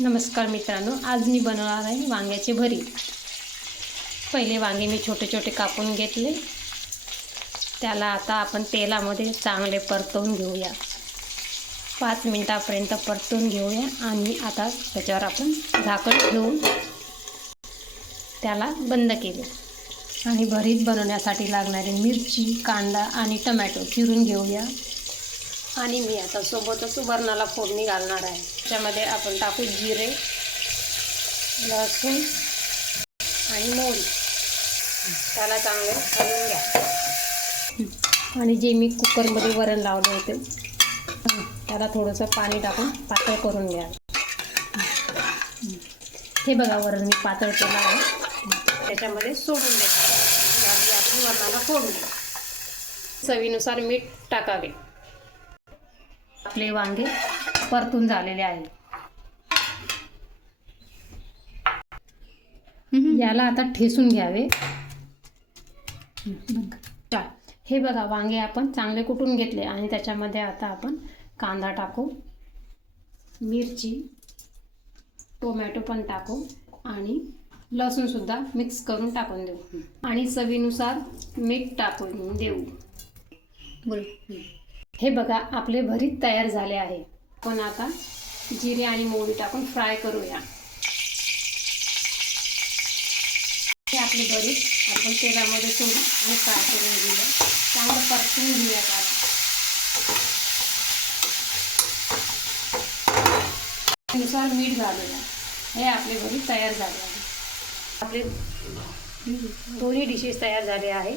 नमस्कार मित्रांनो, आज मी बनवणार आहे वांग्याचे भरीत। पहिले वांगे मी छोटे छोटे कापून घेतले। त्याला आता आपण तेलामध्ये चांगले परतवून घेऊया। 5 मिनिटापर्यंत परतवून घेऊया आणि आता त्याच्यावर आपण झाकण ठेवून त्याला बंद केले। आणि भरीत बनवण्यासाठी लागणारी मिरची, कांदा आणि टोमॅटो चिरून घेऊया। आणि मी आता सोबतच वरणाला फोडणी घालणार आहे। त्यामध्ये आपण टाकू जिरे, लसूण आणि मोहरी। त्याला चांगले हलवून घ्या। आणि जे मी कुकरमध्ये वरण लावले होते त्याला थोडंसं पाणी टाकून पातळ करून घ्या। हे बघा, वरण मी पातळ केलं आहे। त्याच्यामध्ये सोडून द्यायचं। आपली वरणाला फोडणी चवीनुसार मीठ टाकावे। आपले वांगे परतून झालेले आहे। याला आता ठेसून घ्यावे। हे बघा, वांगे आपण चांगले कुटून घेतले आणि त्याच्यामध्ये आता आपण कांदा टाकू, मिरची, टोमॅटो पण टाकू आणि लसूण सुद्धा मिक्स करून टाकून देऊ आणि चवीनुसार मीठ टाकून देऊ। हे बघा, आपले भरीत तयार झाले आहे। पण आता जिरे आणि मोहरी टाकून फ्राय करूया। हे आपले भरीत आपण तेलामध्ये सोडून आणि फ्राय करून घेऊया। चांगलं परतून घेऊया। त्यानुसार मीठ घालूया। हे आपले भरीत तयार झाले आहे। आपले दोन्ही डिशेस तयार झाले आहे।